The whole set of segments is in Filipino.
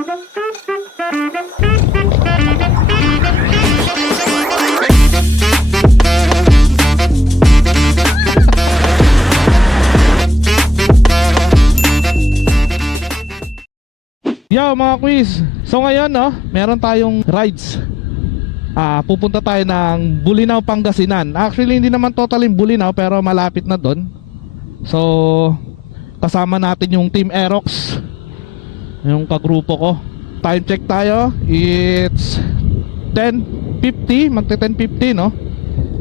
Yo mga quiz, so ngayon no, meron tayong rides. Pupunta tayo ng Bulinaw, Pangasinan. Actually hindi naman totally Bulinaw pero malapit na doon. So kasama natin yung Team Aerox, yung kagrupo ko. Time check tayo, it's 10:50, magte 10:50 no.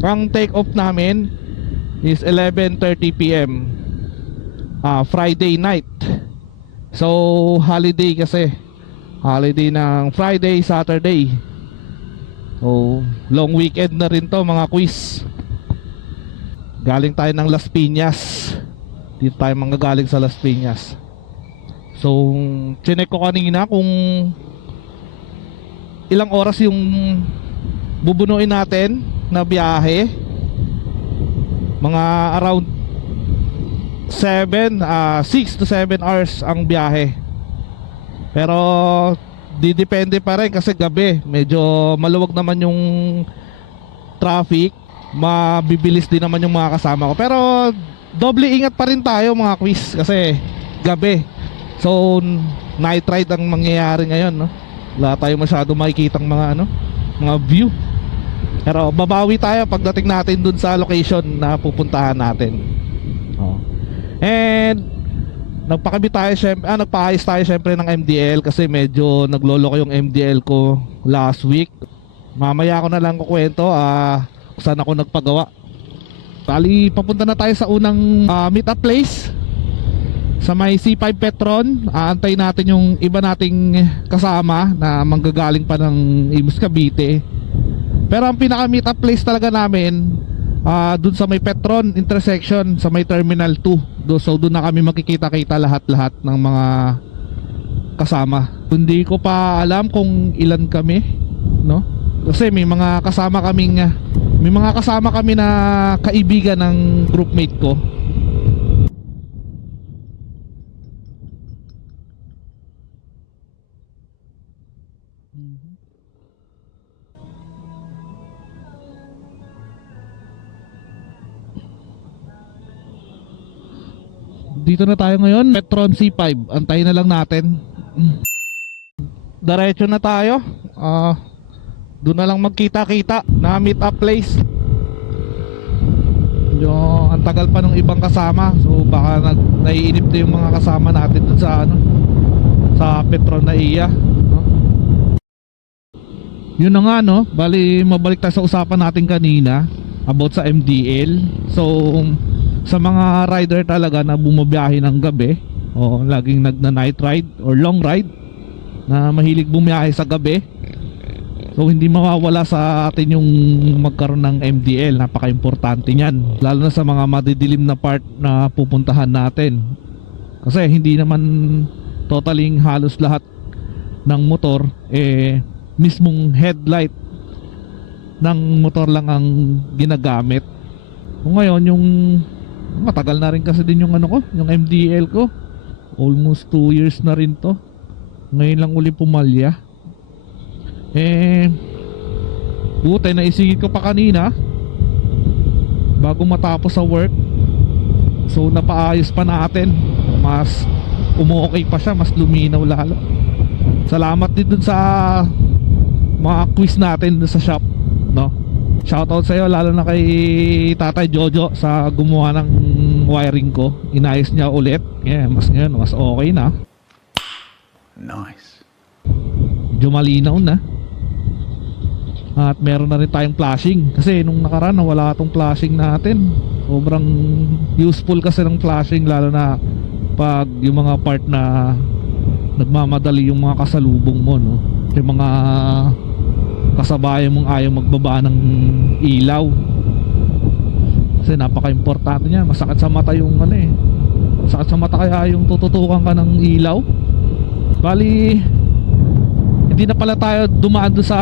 Ang take off namin is 11:30 PM Friday night. So holiday kasi, holiday ng Friday, Saturday. So long weekend na rin to mga quiz. Galing tayo ng Las Piñas. Dito tayo manggagaling sa Las Piñas. So chinek ko kanina kung ilang oras yung bubunuin natin na biyahe. Mga around 6 to 7 hours ang biyahe. Pero didepende pa rin kasi gabi, medyo maluwag naman yung traffic, mabibilis din naman yung mga kasama ko. Pero doble ingat pa rin tayo mga quiz kasi gabi. So night ride ang mangyayari ngayon no? Wala tayo masyado makikitang mga mga view. Pero babawi tayo pagdating natin dun sa location na pupuntahan natin. And nagpakabit tayo nagpaayos tayo syempre ng MDL kasi medyo nagloloko yung MDL ko last week. Mamaya ko na lang kukwento kung saan ako nagpagawa. Bali papunta na tayo sa unang meet up place sa may C5 Petron. Aantayin natin yung iba nating kasama na manggagaling pa ng Imus Cavite. Pero ang pinaka meet up place talaga namin dun sa may Petron intersection sa may Terminal 2. So dun na kami makikita-kita lahat-lahat ng mga kasama. Hindi ko pa alam kung ilan kami, no? Kasi may mga kasama kami na kaibigan ng groupmate ko. Dito na tayo ngayon, Petron C5. Antayin na lang natin. Diretso na tayo. Doon na lang magkita-kita na meet up place. Ang tagal pa ng ibang kasama. So baka naiinip na yung mga kasama natin dun sa sa Petron na iya, no? Yun na nga no. Bali mabalik tayo sa usapan natin kanina about sa MDL. So sa mga rider talaga na bumabiyahe ng gabi o laging nagna-night ride or long ride na mahilig bumiyahe sa gabi, so hindi mawawala sa atin yung magkaroon ng MDL. Napaka-importante niyan, lalo na sa mga madidilim na part na pupuntahan natin. Kasi hindi naman totaling halos lahat ng motor mismong headlight ng motor lang ang ginagamit. Kung ngayon yung matagal na rin kasi din yung yung MDL ko. Almost 2 years na rin to. Ngayon lang uli pumalya. Buti naisingit ko pa kanina bago matapos sa work. So napaayos pa natin. Mas umu-okay pa siya, mas luminaw lalo. Salamat din dun sa mga quiz natin dun sa shop, no? Shoutout sa iyo, lalo na kay Tatay Jojo sa gumawa ng wiring ko. Inayos niya ulit. Ngayon mas okay na. Nice. Medyo malinaw na. At meron na rin tayong flashing. Kasi nung nakaraan wala itong flashing natin. Sobrang useful kasi ng flashing, lalo na pag yung mga part na nagmamadali yung mga kasalubong mo, no? Yung mga kasabayan mong ayaw magbaba ng ilaw. Kasi napaka-importante niya. Masakit sa mata yung masakit sa mata kaya yung tututukan ka ng ilaw. Bali hindi na pala tayo dumaan doon sa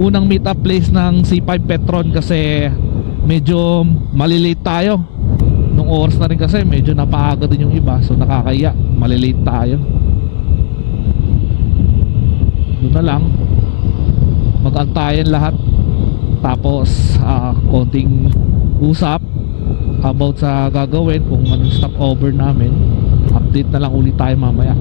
unang meet up place ng C5 Petron kasi medyo malilate tayo. Nung oras na rin kasi medyo napaaga din yung iba, so nakakaya, malilate tayo. na lang, mag-antayan lahat. Tapos konting usap about sa gagawin, kung anong stopover namin. Update na lang ulit tayo mamaya.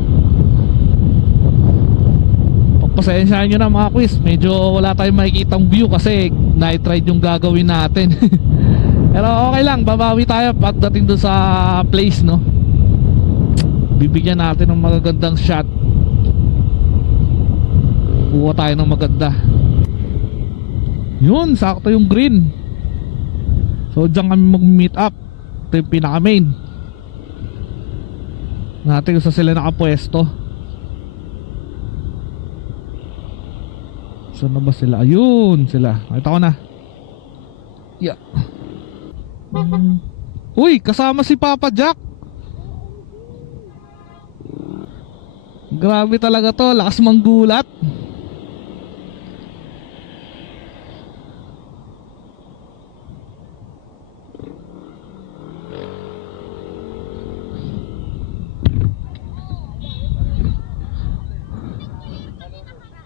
Pagpasensyahan nyo na mga quiz, medyo wala tayong makikitang view kasi night ride yung gagawin natin. Pero okay lang, babawi tayo pagdating doon sa place, no? Bibigyan natin ng magagandang shot. Kuha tayo ng maganda. Yun, sakto yung green. So dyan kami mag-meet up. Ito yung pinaka main natin kung saan sila nakapwesto. Saan na ba sila? Ayun sila, nakita ko na. Yeah. Uy, kasama si Papa Jack. Grabe talaga to, lakas manggulat.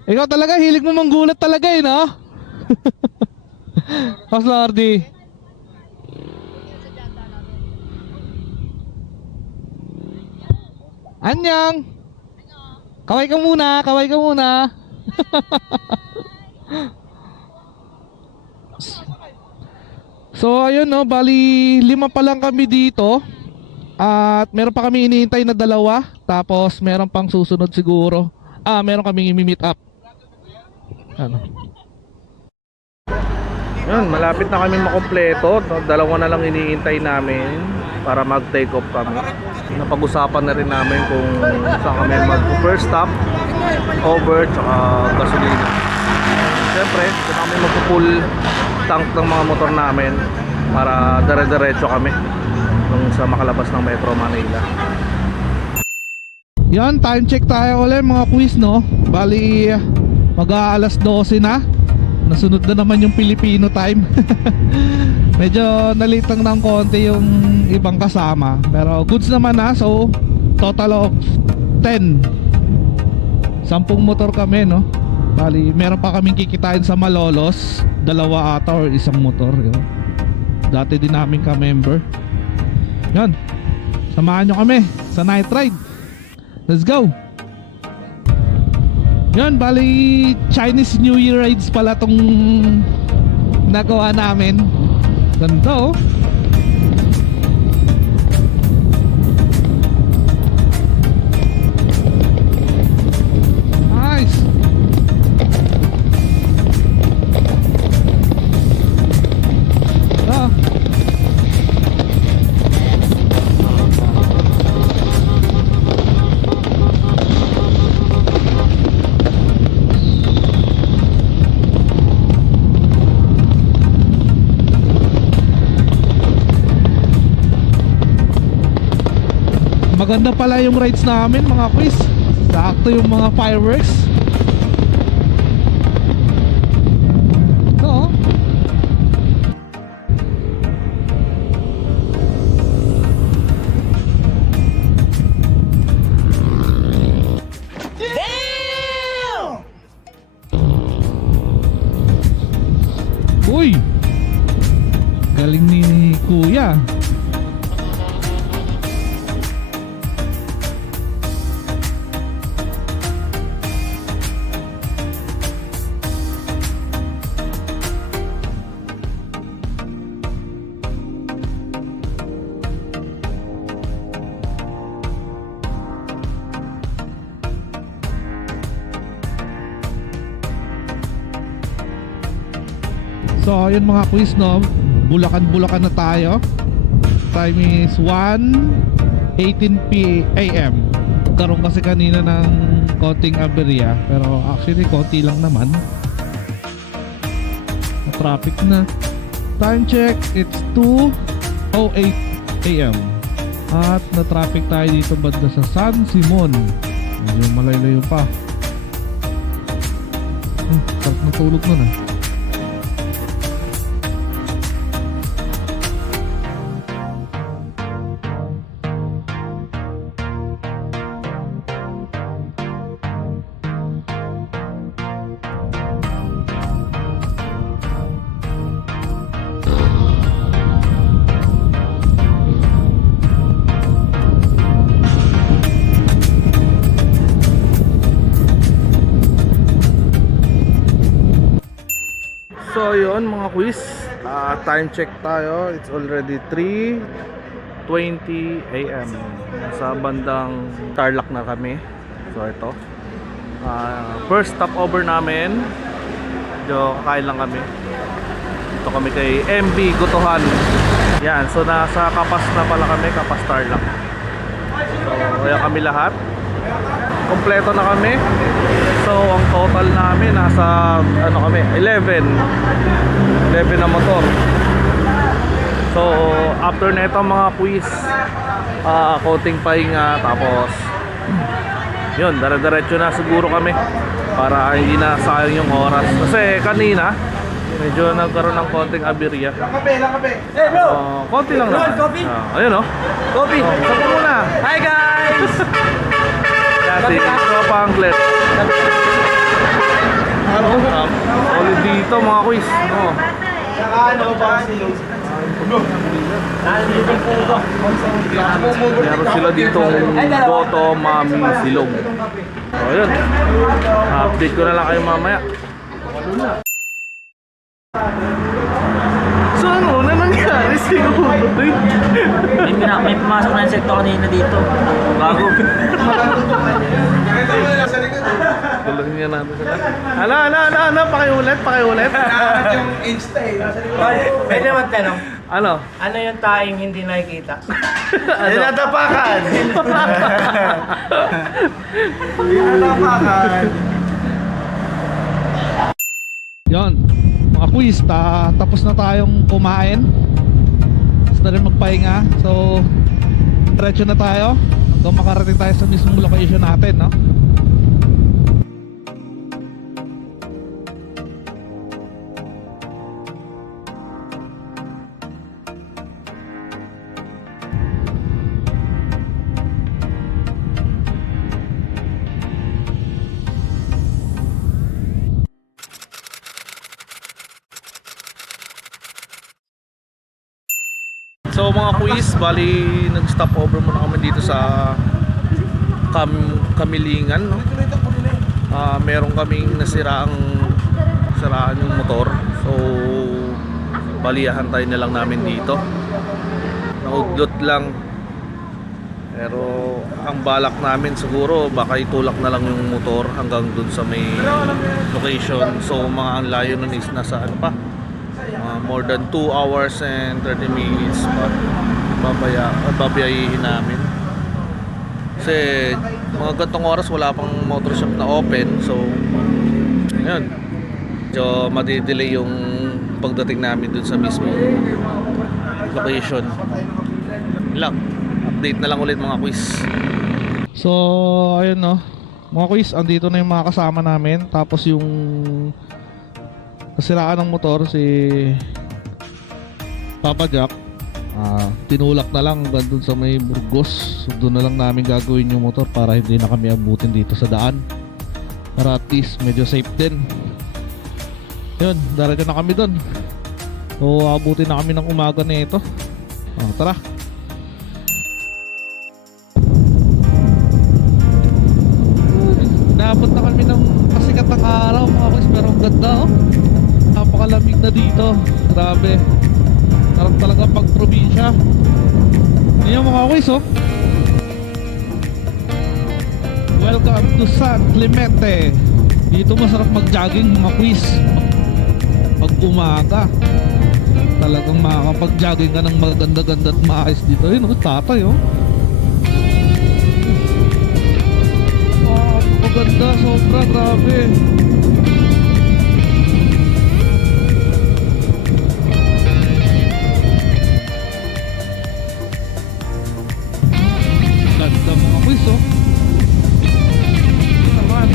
Ikaw talaga, hilig mo manggulat talaga eh, no? Mas Lordy. Anyang. Kaway ka muna, kaway ka muna. So ayun, no, bali 5 pa lang kami dito. At meron pa kami hinihintay na 2. Tapos meron pang susunod siguro. Meron kaming i-meet up. Ano? Yun, malapit na kami makompleto, no? 2 na lang iniintay namin para mag-take off kami. Napag-usapan na rin namin kung saan kami mag-first stop, over, tsaka gasolina. Siyempre, kung kami mag-full tank ng mga motor namin para dire-diretso kami nung sa makalabas ng Metro Manila. Yan, time check tayo ulit mga quiz, no? Bali, mag-aalas 12 na. Nasunod na naman yung Filipino time. Medyo nalitang ng konti yung ibang kasama, pero goods naman na. So total of 10 motor kami, no? Bali meron pa kaming kikitain sa Malolos, 2 ata or 1 motor yun. Dati din namin ka-member. Yan, samahan nyo kami sa night ride. Let's go. Yan, bali Chinese New Year rides pala tong nagawa namin. Ganda, oh. Nice. Ah. Maganda pala yung rides namin mga quiz. Sakto yung mga fireworks. Oo. Uy, galing ni Kuya. So ayun mga quiz, no, Bulacan na tayo. Time is 1:18 AM. Karoon kasi kanina ng konting aberya, pero actually konti lang naman. Traffic na. Time check, it's 2:08 AM. At na-traffic tayo dito banda sa San Simon. Medyo malayo pa. Sarap natulog nun ah. So ayun mga quiz, time check tayo. It's already 3:20 AM. Nasa bandang Tarlac na kami. So ito, first stopover namin. Medyo kakain lang kami. Ito kami kay MB Gutuhan. Yan, so nasa Kapas na pala kami, Kapas Tarlac. So kaya kami lahat kompleto na kami. So ang total namin nasa ano kami, 11 na motor. So after neto mga quiz, konting pahinga, tapos yun, dire-diretso na siguro kami para hindi na sayang yung oras. Kasi kanina medyo nagkaroon ng konting aberya. Lang kape. Hey bro! Konti lang naman. Coffee? Ayun o. Coffee! Saan mo muna? Hi guys! Kasi tropa anglet. Solid dito mga quiz. Oh. Ano ba silog? Meron sila dito Goto Mami Silog. So yun, update ko na lang kayo mamaya. So ano na nangyari siguro? May pumasok na insekto kanina dito. Bago. Tulungan niya natin sila. Ano? Pakiulit. Yung Insta eh. Nasa likod. Pwede magtanong, Ano? ano yung taing hindi nakikita? Ano? Tinatapakan! Tinatapakan! Yon, mga quiz, tapos na tayong kumain. Tapos na rin magpahinga. So, diretso na tayo hanggang makarating tayo sa mismong location natin, no? So mga quiz, bali nag-stop over muna kami dito sa Kamilingan, no? Meron kaming nasiraan yung motor. So baliyahan tayo na lang namin dito. Nauglot lang. Pero ang balak namin siguro baka itulak na lang yung motor hanggang dun sa may location. So mga ang layo nun is nasa ano pa, more than 2 hours and 30 minutes pa babayahin namin. Kasi mga gantong oras wala pang motor shop na open. So ayun, so madidelay yung pagdating namin dun sa mismo location. Lang, update na lang ulit mga quiz. So ayun, no, mga quiz, andito na yung mga kasama namin. Tapos yung nasiraan ng motor si Papa Jack, tinulak na lang doon sa may Burgos. So doon na lang namin gagawin yung motor para hindi na kami abutin dito sa daan, para at least medyo safe din. Yun, darating na kami doon. So abutin na kami ng umaga na ito. Tara. Naabot na kami ng kasikat ng araw mga quiz, pero ang ganda, oh. Napakalamig na dito. Grabe. Sarap talaga pag probinsya. Yan yung mga quiz, oh. Welcome to San Clemente. Dito masarap mag-jogging mga quiz. Pag umaga, talagang makakapag-jogging ka ng maganda-ganda at maayos dito. Yun, oh, tatay, oh. Maganda, sobra, grabe. Ganda mga quiz, oh. Naman.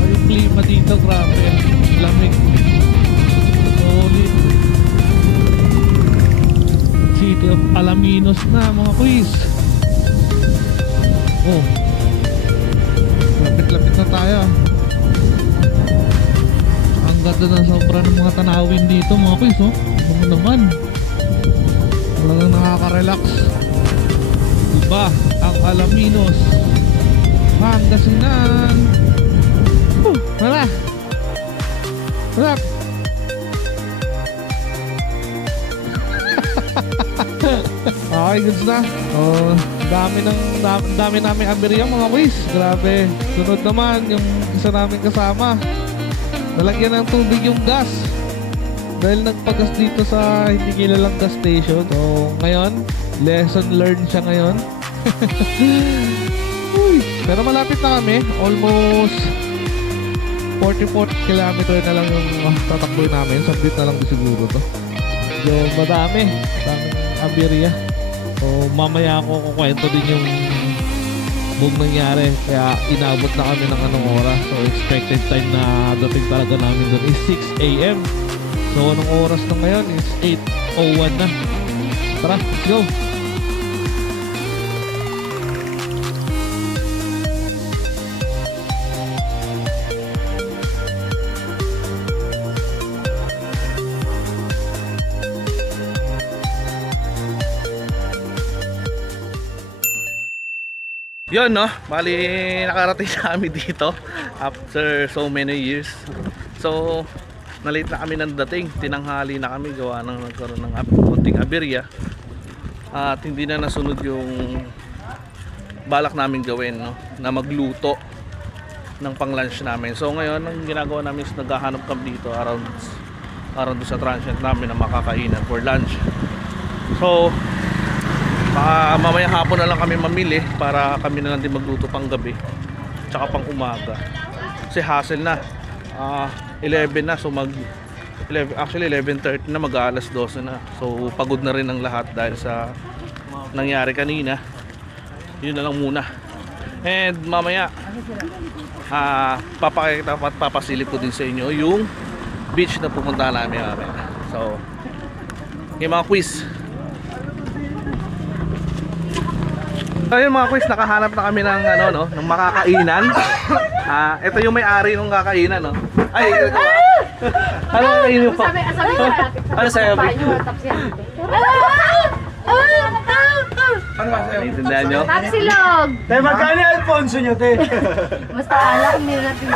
Ay, yung klima dito, grabe. Lamig. Solid. City of Alaminos na mga quiz. Oh, lapit-lapit na tayo. Ang ganda na sobra ng mga tanawin dito mga quiz, oh. Ano naman, talagang nakaka-relax. Diba? Ang Alaminos, Pangasinan. Wala. Wala. Okay, goods na. Oh, dami namin aberya mga quiz. Grabe. Sunod naman yung isa namin kasama. Nalagyan ng tubig yung gas. Dahil nagpagas dito sa hindi kilalang gas station. So, ngayon, lesson learned siya ngayon. Uy, pero malapit na kami. Almost 44 kilometer na lang yung tatakbo namin. Sabit na lang siguro to. So, madaming aberya. So, mamaya ako kukwento din yung buong nangyari. Kaya inabot na kami ng anong oras. So, expected time na dating talaga namin doon is 6 a.m. So, anong oras na ngayon is 8:01 na. Tara, let's go! Yun no, bali nakarating na kami dito after so many years. So, na-late na kami ng dating, tinanghali na kami gawa ng nagkaroon ng konting aberya. At hindi na nasunod yung balak namin gawin, no, na magluto ng pang-lunch namin. So ngayon, ang ginagawa namin is naghahanap kami dito around doon sa transient namin na makakainan for lunch. So, mamaya hapon na lang kami mamili para kami na lang din magluto pang gabi tsaka pang umaga kasi hassle na. 11 na, so actually 11:30 na, mag-aalas 12 na, so pagod na rin ang lahat dahil sa nangyari kanina. Yun na lang muna, and mamaya papakita at papasilip ko din sa inyo yung beach na pupunta namin mamaya. So yung mga quiz. Ayun mga quiz, nakahanap na kami ng ng makakainan. Ito yung may-ari ng kakainan, no. Ay, ito. Ano kainin po? Sabi ko Ano sa'yo, Vic? Ano ba sa'yo? Naiintindihan nyo? Tapsilog! Te, magkano yung Alfonso nyo, te? Basta alak, hindi natin.